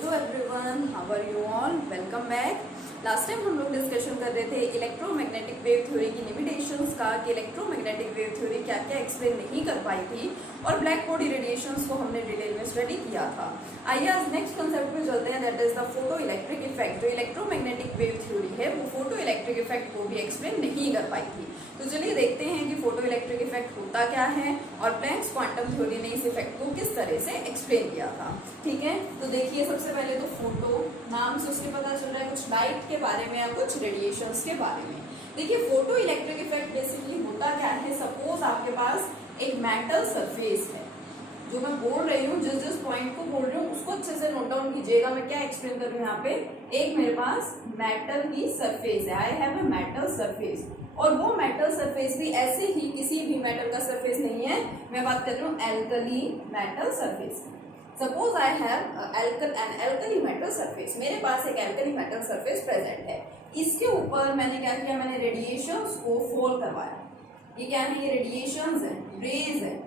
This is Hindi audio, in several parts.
Hello everyone, how are you all? Welcome back. Last time हम लोग डिस्कशन कर रहे थे इलेक्ट्रोमैग्नेटिक वेव थ्योरी की लिमिटेशंस का कि इलेक्ट्रोमैग्नेटिक वेव थ्योरी क्या क्या एक्सप्लेन नहीं कर पाई थी और ब्लैक बॉडी रेडिएशंस को हमने डिटेल में स्टडी किया था। आइए आज नेक्स्ट कंसेप्ट पे चलते हैं, that is the photo electric effect. जो इलेक्ट्रोमैग्नेटिक वेव थ्योरी है वो फोटो इलेक्ट्रिक इफेक्ट को भी एक्सप्लेन नहीं कर पाई थी। तो चलिए देखते हैं कि फोटो इलेक्ट्रिक इफेक्ट होता क्या है और प्लैंक्स क्वांटम थ्योरी ने इस इफेक्ट को किस तरह से एक्सप्लेन किया था। ठीक है, तो देखिए सबसे पहले तो फोटो नाम से उसके पता चल रहा है कुछ लाइट के बारे में या कुछ रेडिएशंस के बारे में। देखिए फोटो इलेक्ट्रिक इफेक्ट बेसिकली होता क्या है। सपोज आपके पास एक मेटल सरफेस है, जो मैं बोल रही हूँ जिस पॉइंट को बोल रही हूँ उसको अच्छे से नोट डाउन कीजिएगा। मैं क्या एक्सप्लेन कर रही हूँ यहाँ पे, एक मेरे पास मेटल की सरफेस है, I have a metal surface, और वो मेटल सरफेस भी ऐसे ही किसी भी मेटल का सरफेस नहीं है। मैं बात कर रही हूँ alkali metal surface. Suppose I have an alkali metal surface, मेरे पास एक एल्कली मेटल सरफेस प्रेजेंट है। इसके ऊपर मैंने क्या किया, मैंने रेडिएशंस को फॉल करवाया। ये क्या है, ये रेडिएशंस है, रेज है।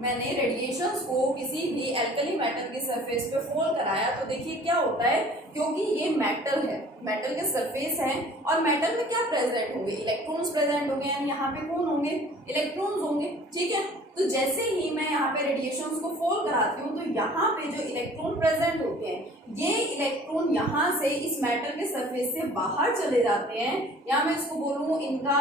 मैंने रेडिएशंस को किसी भी एल्कली मेटल के सरफेस पे फॉल कराया, तो देखिए क्या होता है, क्योंकि ये मेटल है, मेटल के सरफेस है और मेटल में क्या प्रेजेंट होंगे, इलेक्ट्रॉन्स प्रेजेंट होंगे, यानी यहाँ पे कौन होंगे, इलेक्ट्रॉन्स होंगे। ठीक है, तो जैसे ही मैं यहाँ पे रेडिएशंस को फॉल कराती हूँ तो यहाँ पे जो इलेक्ट्रॉन प्रेजेंट होते हैं, ये इलेक्ट्रॉन यहाँ से इस मेटल के सरफेस से बाहर चले जाते हैं, या मैं इसको बोलूँ इनका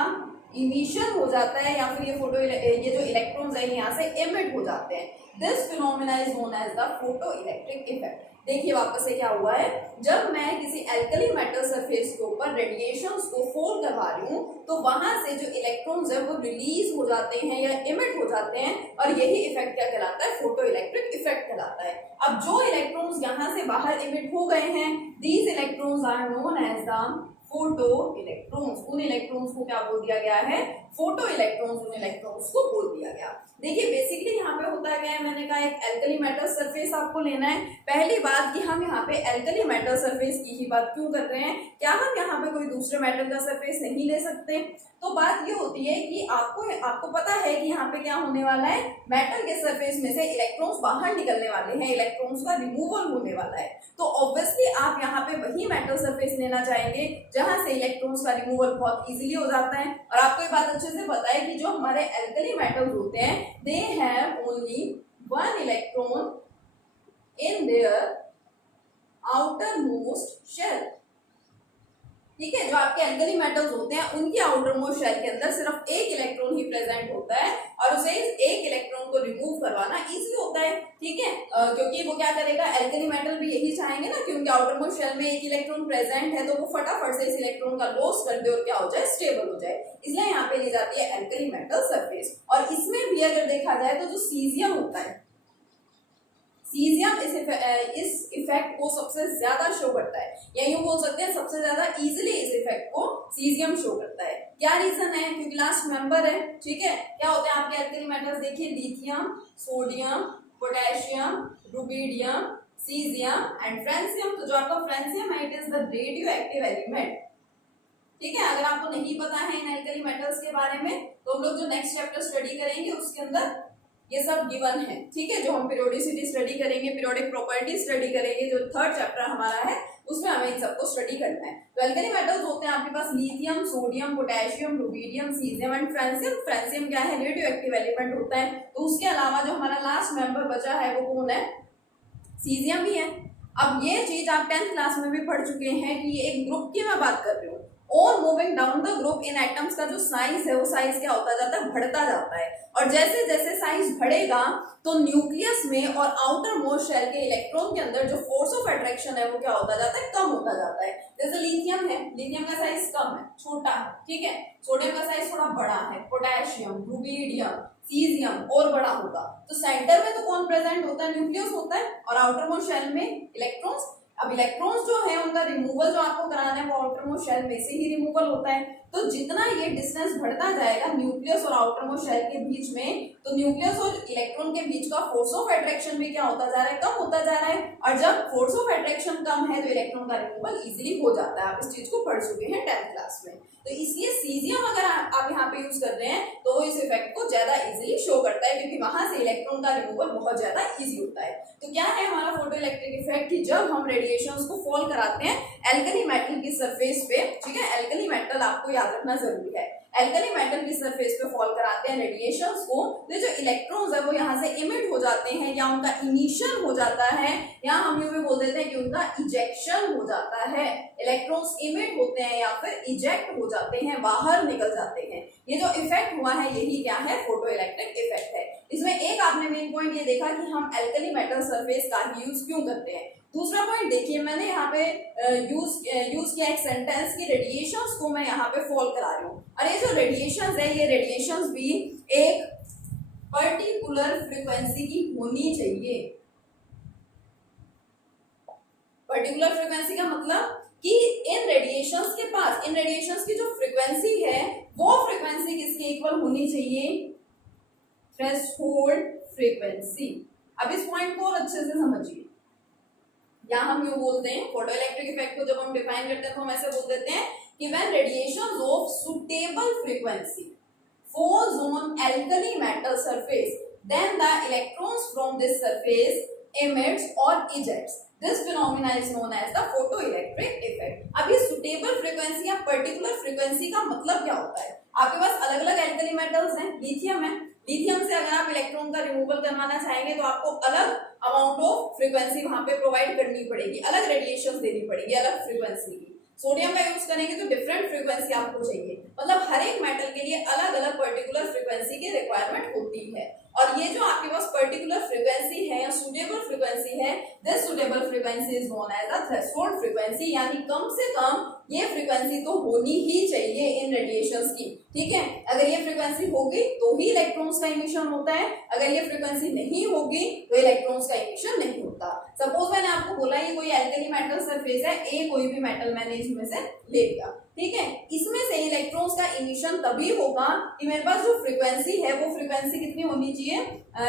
इमिशन हो जाता है, या फिर ये जो इलेक्ट्रॉन्स है यहाँ से एमिट हो जाते हैं। This phenomena is known as the photo electric effect. देखिए वापस से क्या हुआ है, जब मैं किसी एल्कली मेटल सरफेस के ऊपर रेडिएशंस को फॉल करवा रही हूँ तो वहां से जो इलेक्ट्रॉन्स है वो रिलीज हो जाते हैं या इमिट हो जाते हैं, और यही इफेक्ट क्या कहलाता है, फोटो इलेक्ट्रिक इफेक्ट कहलाता है। अब जो इलेक्ट्रॉन्स यहाँ से बाहर इमिट हो गए हैं, these electrons are known as the photo electrons. उन इलेक्ट्रॉन्स को क्या बोल दिया गया है, फोटो इलेक्ट्रॉन्स, उन इलेक्ट्रॉन्स को बोल दिया गया। देखिए बेसिकली यहाँ पे होता क्या है, मैंने कहा एक एल्कली मेटल सरफेस आपको लेना है। पहली बात कि हम यहाँ पे एल्कली मेटल सरफेस की ही बात क्यों कर रहे हैं, क्या हम यहाँ पे कोई दूसरे मेटल का सरफेस नहीं ले सकते? तो बात ये होती है कि आपको पता है कि यहाँ पे क्या होने वाला है, मेटल के सरफेस में से इलेक्ट्रॉन्स बाहर निकलने वाले हैं, इलेक्ट्रॉन्स का रिमूवल होने वाला है। तो ऑब्वियसली आप यहाँ पे वही मेटल सरफेस लेना चाहेंगे जहां से इलेक्ट्रॉन्स का रिमूवल बहुत इजीली हो जाता है। और आपको ये बात अच्छे से पता है कि जो हमारे एल्कली मेटल्स होते हैं, they have only one electron in their outer most shell. ठीक है, जो आपके एल्कली मेटल्स होते हैं उनकी आउटर मोस्ट शेल के अंदर सिर्फ एक इलेक्ट्रॉन ही प्रेजेंट होता है, और उसे एक इलेक्ट्रॉन को रिमूव करवाना इजी होता है। ठीक है, क्योंकि वो क्या करेगा, एल्कली मेटल भी यही चाहेंगे ना कि उनके आउटर मोस्ट शेल में एक इलेक्ट्रॉन प्रेजेंट है, तो वो फटाफट से इस इलेक्ट्रॉन का लॉस कर दे और क्या हो जाए, स्टेबल हो जाए। इसलिए यहाँ पे ली जाती है एल्कली मेटल सरफेस। और इसमें भी अगर देखा जाए तो जो सीजियम होता है, सीजियम इस इफेक्ट को सबसे ज्यादा शो करता है, या यूं बोल सकते हैं सबसे ज्यादा इजीली इस इफेक्ट को सीजियम शो करता है। क्या रीजन है, क्योंकि लास्ट मेंबर है। ठीक है, क्या होते हैं आपके एल्कली मेटल्स, देखिए lithium, sodium, potassium, rubidium, caesium and francium. तो जो आपका फ्रांसियम है, it is the radio active element. ठीक है, अगर आपको नहीं पता है इन एल्कली मेटल्स के बारे में तो हम लोग जो नेक्स्ट चैप्टर स्टडी करेंगे उसके अंदर ये सब गिवन है। ठीक है, जो हम पीरियोडिसिटी स्टडी करेंगे, पीरियोडिक प्रॉपर्टी स्टडी करेंगे, जो थर्ड चैप्टर हमारा है उसमें हमें इन सबको स्टडी करना है। तो एल्कली मेटल्स होते हैं आपके पास lithium, sodium, potassium, rubidium, caesium and francium. Francium क्या है, रेडियो एक्टिव एलिमेंट होता है। तो उसके अलावा जो हमारा लास्ट मेंबर बचा है वो कौन है, सीजियम भी है। अब ये चीज आप 10th क्लास में भी पढ़ चुके हैं कि ये एक ग्रुप की मैं बात कर रही हूँ। और moving down the group in atoms का जो साइज है वो साइज क्या होता जाता है, बढ़ता जाता है। और जैसे जैसे साइज बढ़ेगा तो न्यूक्लियस में और आउटर मोस्ट शेल के इलेक्ट्रॉन के अंदर जो फोर्स ऑफ अट्रैक्शन है वो क्या होता जाता है, कम होता जाता है। जैसे लिथियम है, लिथियम का साइज कम है, छोटा है। ठीक है, सोडियम का साइज थोड़ा बड़ा है, पोटेशियम, रुबिडियम, सीजियम और बड़ा होगा। तो सेंटर में तो कौन प्रेजेंट होता है, न्यूक्लियस होता है, और आउटर मोस्ट शेल में इलेक्ट्रॉन्स। अब इलेक्ट्रॉन्स जो है उनका रिमूवल जो आपको कराना है वो आउटर मोस्ट शेल में से ही रिमूवल होता है। तो जितना ये डिस्टेंस बढ़ता जाएगा न्यूक्लियस और आउटर मोस्ट शेल के बीच में, तो न्यूक्लियस और इलेक्ट्रॉन के बीच का फोर्स ऑफ अट्रैक्शन भी क्या होता जा रहा है, कम होता जा रहा है। और जब फोर्स ऑफ अट्रैक्शन कम है तो इलेक्ट्रॉन का रिमूवल इजीली हो जाता है। आप इस चीज को पढ़ चुके हैं 10th क्लास में। तो इसलिए सीजियम अगर आप यहाँ पे यूज कर रहे हैं तो इस इफेक्ट को ज्यादा इजीली शो करता है, क्योंकि वहां से इलेक्ट्रॉन का रिमूवल बहुत ज्यादा इजी होता है। तो क्या है हमारा फोटो इलेक्ट्रिक इफेक्ट कि जब हम रेडिएशंस को फॉल कराते हैं एल्कली मेटल की सरफेस पे, ठीक है, एल्कली मेटल आपको याद रखना जरूरी है, एल्कली मेटल की सरफेस पे फॉल कराते हैं रेडिएशंस को, तो जो इलेक्ट्रॉन्स है वो यहाँ से इमिट हो जाते हैं या उनका इमिशन हो जाता है, या हम यूं भी बोल देते हैं कि उनका इजेक्शन हो जाता है, इलेक्ट्रॉन्स इमिट होते हैं या फिर इजेक्ट हो जाते हैं, बाहर निकल जाते हैं। ये जो इफेक्ट हुआ है यही क्या है, फोटो इलेक्ट्रिक इफेक्ट है। इसमें एक आपने मेन पॉइंट ये देखा कि हम एल्कली मेटल सरफेस का ही यूज क्यों करते हैं। दूसरा पॉइंट देखिए, मैंने यहाँ पे यूज किया एक सेंटेंस की रेडिएशंस को मैं यहाँ पे फॉल करा रही हूँ, और ये जो रेडिएशंस है ये रेडिएशंस भी एक पर्टिकुलर फ्रीक्वेंसी की होनी चाहिए। पर्टिकुलर फ्रीक्वेंसी का मतलब कि इन रेडिएशंस के पास, इन रेडिएशंस की जो फ्रीक्वेंसी है वो फ्रीक्वेंसी किसके इक्वल होनी चाहिए, थ्रेशोल्ड फ्रीक्वेंसी। अब इस पॉइंट को और अच्छे से समझिए, या हम यूं बोलते हैं फोटो इलेक्ट्रिक इफेक्ट को जब हम डिफाइन करते हैं तो हम ऐसे बोल देते हैं कि when radiations of suitable frequency falls on alkali metal surface then the electrons from this surface emits or ejects. This phenomena is known as the photoelectric effect. अब ये सुटेबल फ्रीक्वेंसी या पर्टिकुलर फ्रीक्वेंसी का मतलब क्या होता है, आपके पास अलग अलग एल्कली मेटल्स हैं, लिथियम है, लिथियम से अगर आप इलेक्ट्रॉन का रिमूवल करवाना चाहेंगे तो आपको अलग अमाउंट ऑफ फ्रीक्वेंसी वहां पे प्रोवाइड करनी पड़ेगी, अलग रेडिएशन देनी पड़ेगी, अलग फ्रीक्वेंसी की। सोडियम का यूज करेंगे तो डिफरेंट फ्रीक्वेंसी आपको चाहिए, मतलब हर एक मेटल के लिए अलग अलग पर्टिकुलर फ्रीक्वेंसी की रिक्वायरमेंट होती है, और ये जो आपके पास पर्टिकुलर फ्रीक्वेंसी है या सुटेबल फ्रीक्वेंसी है, this suitable frequency is known as the threshold frequency, यानी कम से कम ये फ्रीक्वेंसी तो होनी ही चाहिए इन रेडिएशंस की, ठीक है। अगर ये फ्रीक्वेंसी होगी तो ही इलेक्ट्रॉन्स का इमिशन होता है, अगर ये फ्रीक्वेंसी नहीं होगी तो इलेक्ट्रॉन्स का इमिशन नहीं होता। सपोज मैंने आपको बोला ये कोई एल्कली मेटल सरफेस है, ए कोई भी मेटल मैंने इसमें से ले लिया, ठीक है, इसमें से इलेक्ट्रॉन्स का इमिशन तभी होगा कि मेरे पास जो फ्रीक्वेंसी है वो फ्रीक्वेंसी कितनी होनी चाहिए,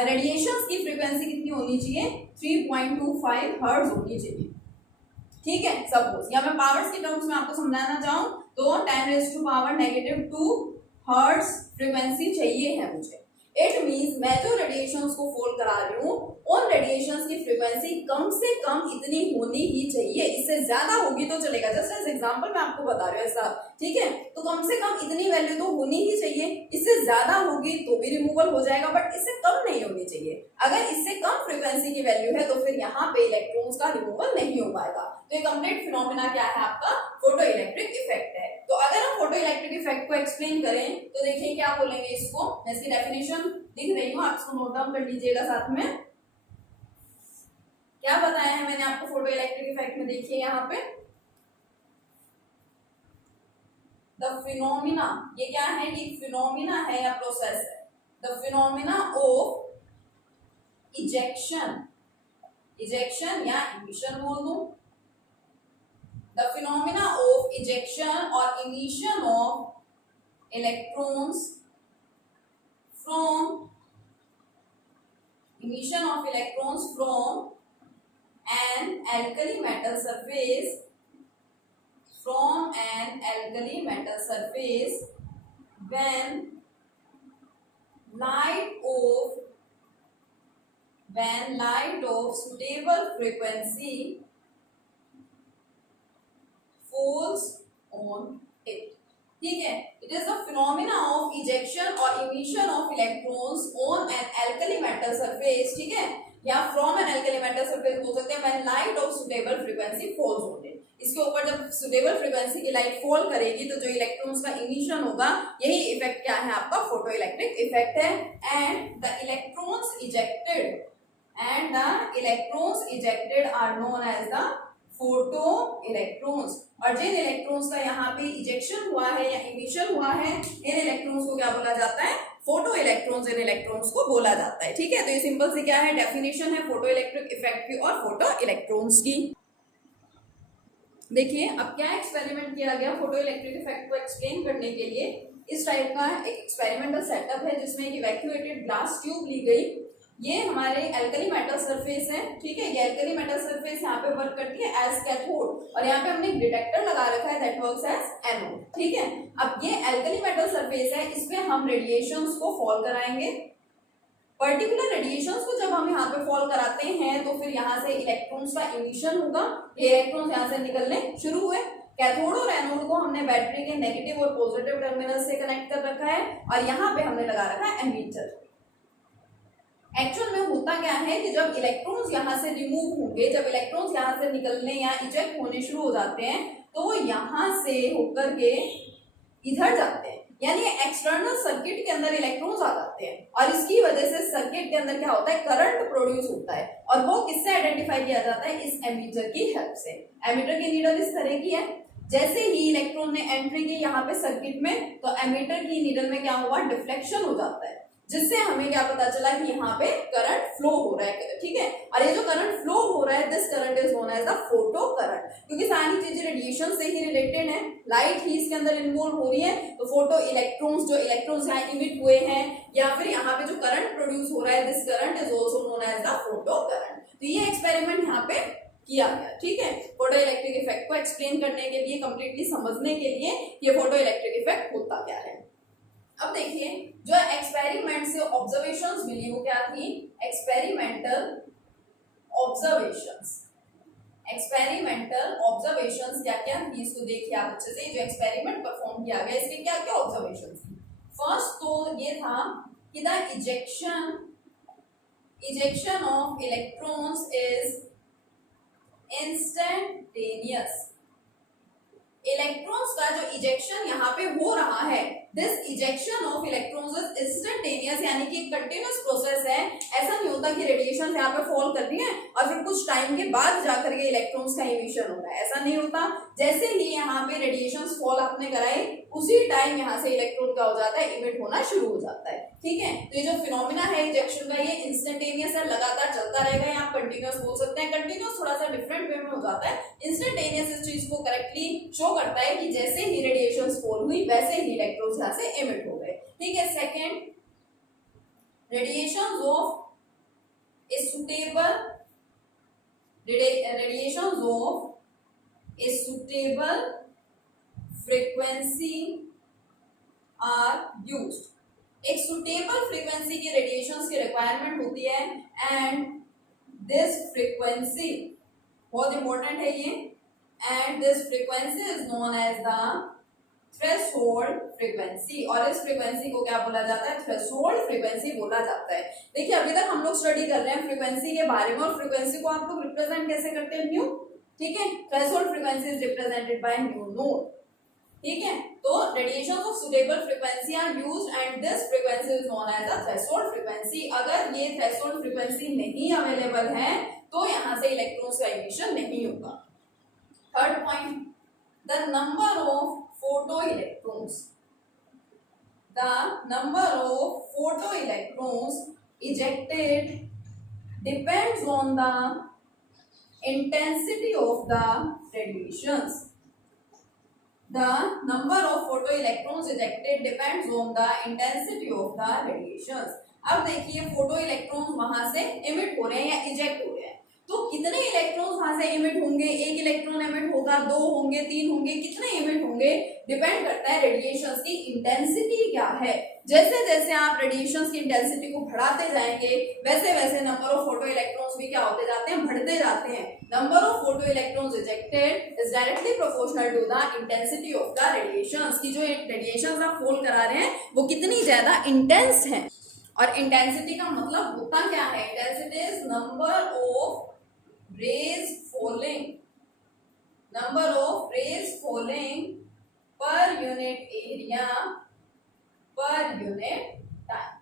रेडिएशंस की फ्रीक्वेंसी कितनी होनी चाहिए, 3.25 हर्ट्ज होनी चाहिए, ठीक है। सपोज या मैं पावर्स के टर्म्स में आपको समझाना चाहूं तो 10⁻⁻2 हर्ट्ज फ्रीक्वेंसी चाहिए है मुझे। इट मींस मैं जो रेडिएशंस को फॉल करा रही हूँ उन रेडिएशंस की फ्रीक्वेंसी कम से कम इतनी होनी ही चाहिए, इससे ज्यादा होगी तो चलेगा, जस्ट एज एग्जांपल मैं आपको बता रही हूँ ऐसा, ठीक है। तो कम से कम इतनी वैल्यू तो होनी ही चाहिए, इससे ज्यादा होगी तो भी रिमूवल हो जाएगा, बट इससे कम नहीं होनी चाहिए। अगर इससे कम फ्रीक्वेंसी की वैल्यू है तो फिर यहाँ पे इलेक्ट्रॉन्स का रिमूवल नहीं हो पाएगा। तो ये कंप्लीट फिनोमेना क्या है, आपका फोटो इलेक्ट्रिक इफेक्ट है। तो अगर हम फोटो इलेक्ट्रिक इफेक्ट को एक्सप्लेन करें तो देखिए क्या बोलेंगे इसको, मैं इसकी डेफिनेशन लिख रही हूँ, आप इसको नोट डाउन कर लीजिएगा साथ में। क्या बताया है मैंने आपको फोटो इलेक्ट्रिक इफेक्ट में, देखिए यहाँ पे द फिनोमिना, ये क्या है, ये फिनोमिना है या प्रोसेस है, the phenomena of ejection, ejection या इमिशन बोल दूं, the phenomena of ejection or emission of electrons from an alkali metal surface, from an alkali metal surface when light of suitable frequency falls on it, ठीक है। It is the phenomena of ejection और emission of electrons on an alkali metal surface, ठीक है, या from an alkali metal surface बोल सकते हैं, when light of suitable frequency falls on it. इसके ऊपर जब सुटेबल फ्रीक्वेंसी की लाइट फॉल करेगी तो जो इलेक्ट्रॉन्स का इमिशन होगा, यही इफेक्ट क्या है आपका, फोटो इलेक्ट्रिक इफेक्ट है। And the electrons ejected are known as the photo electrons, और जिन इलेक्ट्रॉन्स का यहाँ पे इजेक्शन हुआ है या इमिशन हुआ है, इन इलेक्ट्रॉन्स को क्या बोला जाता है, फोटो इलेक्ट्रॉन्स, इन इलेक्ट्रॉन्स को बोला जाता है, ठीक है। तो ये सिंपल सी क्या है, डेफिनेशन है फोटो इलेक्ट्रिक इफेक्ट की और फोटो इलेक्ट्रॉन्स की। देखिए अब क्या एक्सपेरिमेंट किया गया फोटो इलेक्ट्रिक इफेक्ट को एक्सप्लेन करने के लिए, इस टाइप का एक एक्सपेरिमेंटल सेटअप है जिसमें एक इवैक्यूएटेड ग्लास ट्यूब ली गई, ये हमारे एल्कली मेटल सरफेस है, ठीक है, ये एल्कली मेटल सरफेस यहाँ पे वर्क करती है एज कैथोड, और यहाँ पे हमने एक डिटेक्टर लगा रखा है दैट वर्क्स एज एनोड, ठीक है। अब ये एल्कली मेटल सरफेस है, इस पे हम रेडिएशंस को फॉल कराएंगे, पर्टिकुलर रेडिएशंस को जब हम यहाँ पे फॉल कराते हैं तो फिर यहाँ से इलेक्ट्रॉन्स का इमिशन होगा, ये इलेक्ट्रॉन्स यहाँ से निकलने शुरू हुए। कैथोड और एनोड को हमने बैटरी के नेगेटिव और पॉजिटिव टर्मिनल से कनेक्ट कर रखा है और यहाँ पे हमने लगा रखा है एमीटर। एक्चुअल में होता क्या है कि जब इलेक्ट्रॉन्स यहाँ से रिमूव होंगे, जब इलेक्ट्रॉन्स यहाँ से निकलने या इजेक्ट होने शुरू हो जाते हैं तो वो यहाँ से होकर के इधर जाते हैं, यानी एक्सटर्नल सर्किट के अंदर इलेक्ट्रॉन्स आ जाते हैं और इसकी वजह से सर्किट के अंदर क्या होता है, करंट प्रोड्यूस होता है और वो किससे आइडेंटिफाई किया जाता है, इस एमीटर की हेल्प से। एमीटर की नीडल इस तरह की है, जैसे ही इलेक्ट्रॉन ने एंट्री की यहाँ पे सर्किट में तो एमीटर की नीडल में क्या हुआ, डिफ्लेक्शन हो जाता है, जिससे हमें क्या पता चला कि यहाँ पे करंट फ्लो हो रहा है, ठीक है। और ये जो करंट फ्लो हो रहा है, this current is known as the photo current, क्योंकि सारी चीजें रेडिएशन से ही रिलेटेड है, लाइट ही इसके अंदर इन्वॉल्व हो रही है, तो फोटो इलेक्ट्रॉन्स, जो इलेक्ट्रॉन्स यहाँ इमिट हुए हैं या फिर यहाँ पे जो करंट प्रोड्यूस हो रहा है, this current is also known as the photo current. तो ये एक्सपेरिमेंट यहाँ पे किया गया, ठीक है, फोटो इलेक्ट्रिक इफेक्ट को एक्सप्लेन करने के लिए, कंप्लीटली समझने के लिए ये फोटो इलेक्ट्रिक इफेक्ट होता क्या है। अब देखिए जो एक्सपेरिमेंट से ऑब्जर्वेशंस मिली वो क्या थी, एक्सपेरिमेंटल ऑब्जर्वेशंस। एक्सपेरिमेंटल ऑब्जर्वेशंस क्या क्या थी, इसको देखिए आप अच्छे से। जो एक्सपेरिमेंट परफॉर्म किया गया इसके क्या क्या ऑब्जर्वेशंस थी। फर्स्ट तो ये था कि the ejection of electrons is instantaneous. Electrons का जो इजेक्शन यहाँ पे हो रहा है, this ejection of electrons is instantaneous, यानी कि कंटिन्यूअस प्रोसेस है। ऐसा नहीं होता कि रेडिएशन यहाँ पे फॉल कर रही है और फिर कुछ टाइम के बाद जाकर के इलेक्ट्रॉन्स का इमिशन हो रहा है, ऐसा नहीं होता। जैसे ही यहाँ पे रेडिएशन फॉल आपने कराई उसी टाइम यहाँ से इलेक्ट्रॉन का हो जाता है, इमिट होना शुरू हो जाता है, ठीक है। तो ये जो फिनोमिना है इजेक्शन का, ये इंस्टेंटेनियस है, लगातार चलता रहेगा, या आप कंटिन्यूअस बोल सकते हैं। कंटिन्यूअस थोड़ा सा डिफरेंट वे में हो जाता है, इंस्टेंटेनियस इस चीज को करेक्टली शो करता है कि जैसे ही रेडिएशन फॉल हुई वैसे ही इलेक्ट्रॉन्स यहाँ से इमिट हो गए, ठीक है। Second, radiation of a suitable frequency are used. एक सुटेबल फ्रीक्वेंसी की रेडिएशंस की रिक्वायरमेंट होती है एंड दिस फ्रीक्वेंसी बहुत इंपॉर्टेंट है ये, and this frequency is known as the threshold frequency, और इस फ्रीक्वेंसी को क्या बोला जाता है, थ्रेशोल्ड फ्रीक्वेंसी बोला जाता है। देखिए अभी तक हम लोग स्टडी कर रहे हैं फ्रीक्वेंसी के बारे में, और फ्रीक्वेंसी को आप लोग रिप्रेजेंट कैसे करते हैं, न्यू, ठीक है। Threshold frequency is represented by nu nought, ठीक है। तो radiation of suitable frequency are used and this frequency is known as the threshold frequency. अगर ये थ्रेशोल्ड फ्रीक्वेंसी नहीं अवेलेबल है तो यहाँ से इलेक्ट्रॉन्स का इमिशन नहीं होगा। Third point, the number of photoelectrons, the number of photoelectrons ejected depends on the intensity of the radiations. The number of photoelectrons ejected depends on the intensity of the radiations. अब देखिए फोटो इलेक्ट्रॉन्स वहां से इमिट हो रहे हैं या इजेक्ट हो रहे हैं, तो कितने इलेक्ट्रॉन्स वहां से इमिट होंगे, एक इलेक्ट्रॉन इमिट होगा, दो होंगे, तीन होंगे, कितने इमिट होंगे, डिपेंड करता है रेडिएशंस की इंटेंसिटी क्या है। जैसे जैसे आप रेडिएशंस की इंटेंसिटी को बढ़ाते जाएंगे वैसे वैसे नंबर ऑफ फोटो इलेक्ट्रॉन्स भी क्या होते जाते हैं, बढ़ते जाते हैं। Number of photo electrons ejected is directly proportional to the intensity of the radiations, की जो रेडिएशंस आप फॉल करा रहे हैं वो कितनी ज्यादा इंटेंस है। और इंटेंसिटी का मतलब होता क्या है, intensity is number of rays falling, number of rays falling per unit area per unit time।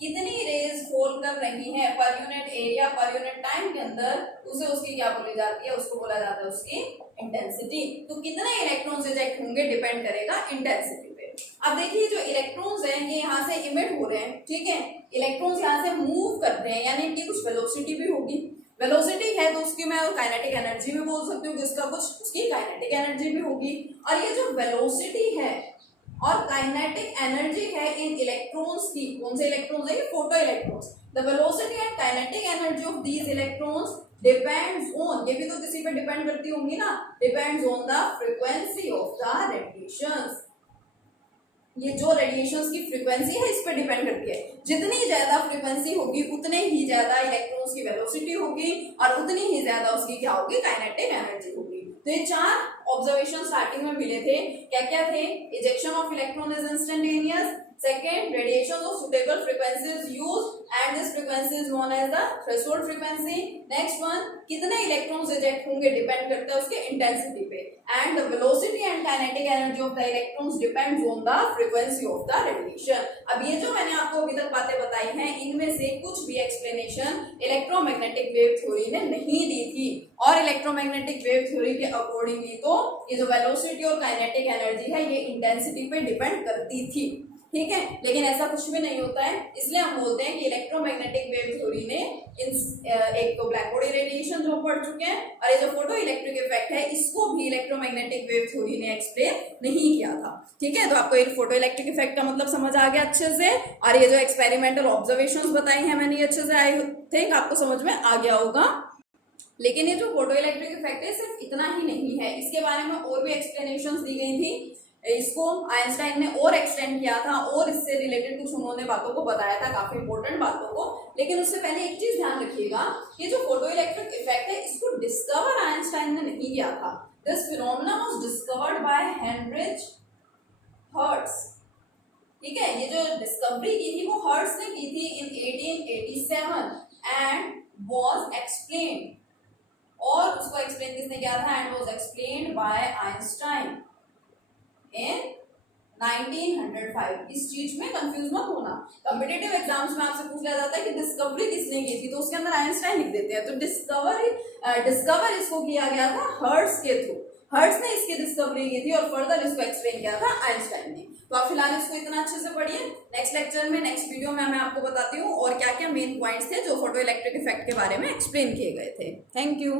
कितनी रेज फॉल कर रही हैं per unit area per unit time के अंदर, उसे उसकी क्या बोली जाती है, उसको बोला जाता है उसकी इंटेंसिटी। तो कितने इलेक्ट्रॉन्स इजेक्ट होंगे डिपेंड करेगा इंटेंसिटी पे। अब देखिए जो इलेक्ट्रॉन्स हैं ये यहाँ से इमिट हो रहे हैं, ठीक है, इलेक्ट्रॉन्स यहाँ से मूव कर रहे हैं, यानी इनकी कुछ वेलोसिटी भी होगी। वेलोसिटी है तो उसकी मैं काइनेटिक एनर्जी भी बोल सकती हूँ, जिसका कुछ उसकी काइनेटिक एनर्जी भी होगी। और ये जो वेलोसिटी है और काइनेटिक एनर्जी है इन इलेक्ट्रॉन्स की, कौन से इलेक्ट्रॉन्स है, ये photo electrons, the velocity and kinetic energy of these electrons depends on, ये भी तो किसी पे डिपेंड करती होंगी ना, depends on the frequency of the radiations. ये जो रेडिएशंस की फ्रीक्वेंसी है इस पर डिपेंड करती है। जितनी ज्यादा फ्रीक्वेंसी होगी उतने ही ज्यादा इलेक्ट्रॉन्स की वेलोसिटी होगी और उतनी ही ज्यादा उसकी क्या होगी, काइनेटिक एनर्जी होगी। तो ये 4 ऑब्जर्वेशन स्टार्टिंग में मिले थे। क्या क्या थे? Ejection of electron is instantaneous, second radiation of suitable frequencies used and this frequency is known as the threshold frequency. Next one, कितने इलेक्ट्रॉन्स इजेक्ट होंगे डिपेंड करता है उसके इंटेंसिटी पे, and the velocity and kinetic energy of the electrons depends on the frequency of the radiation. अब ये जो मैंने आपको अभी तक बातें बताई हैं इनमें से कुछ भी एक्सप्लेनेशन इलेक्ट्रोमैग्नेटिक वेव थ्योरी ने नहीं दी थी, और इलेक्ट्रोमैग्नेटिक वेव थ्योरी के अकॉर्डिंगली तो ये जो वेलोसिटी और काइनेटिक एनर्जी है ये इंटेंसिटी पे डिपेंड करती थी, ठीक है। लेकिन ऐसा कुछ भी नहीं होता है, इसलिए हम बोलते हैं कि इलेक्ट्रोमैग्नेटिक वेव थ्योरी ने एक तो ब्लैक बॉडी रेडिएशन जो पढ़ चुके हैं, और ये जो फोटो इलेक्ट्रिक इफेक्ट है इसको भी इलेक्ट्रोमैग्नेटिक वेव थ्योरी ने एक्सप्लेन नहीं किया था, ठीक है। तो आपको ये फोटो इलेक्ट्रिक इफेक्ट का मतलब समझ आ गया अच्छे से, और ये जो एक्सपेरिमेंटल ऑब्जर्वेशंस बताई हैं मैंने अच्छे से, आई थिंक आपको समझ में आ गया होगा। लेकिन ये जो फोटो इलेक्ट्रिक इफेक्ट है सिर्फ इतना ही नहीं है, इसके बारे में और भी एक्सप्लेनेशंस दी गई थी। इसको आइंस्टाइन ने और एक्सटेंड किया था और इससे रिलेटेड कुछ उन्होंने बातों को बताया था, काफी इंपॉर्टेंट बातों को। लेकिन उससे पहले एक चीज ध्यान रखिएगा, ये जो फोटो इलेक्ट्रिक इफेक्ट है इसको डिस्कवर आइंस्टाइन ने नहीं किया था। This phenomenon was discovered by Heinrich hertz, ठीक है। ये जो डिस्कवरी की थी वो हर्ट्ज ने की थी इन 1887 एंड वाज एक्सप्लेन्ड, और उसको एक्सप्लेन किसने किया था, and was explained by Einstein in 1905। इस चीज में कंफ्यूज मत होना, कॉम्पिटिटिव एग्जाम्स में आपसे पूछ लिया जाता है कि डिस्कवरी किसने की थी, तो उसके अंदर आइंस्टाइन लिख देते हैं। तो डिस्कवर इसको किया गया था हर्ट्ज के थ्रू, हर्ट्ज ने इसकी डिस्कवरी की थी और फर्दर इसको एक्सप्लेन किया था आइंस्टाइन ने। तो आप फिलहाल इसको इतना अच्छे से पढ़िए, नेक्स्ट लेक्चर में, नेक्स्ट वीडियो में मैं आपको बताती हूँ और क्या क्या मेन पॉइंट्स थे जो फोटो इलेक्ट्रिक इफेक्ट के बारे में एक्सप्लेन किए गए थे। Thank you.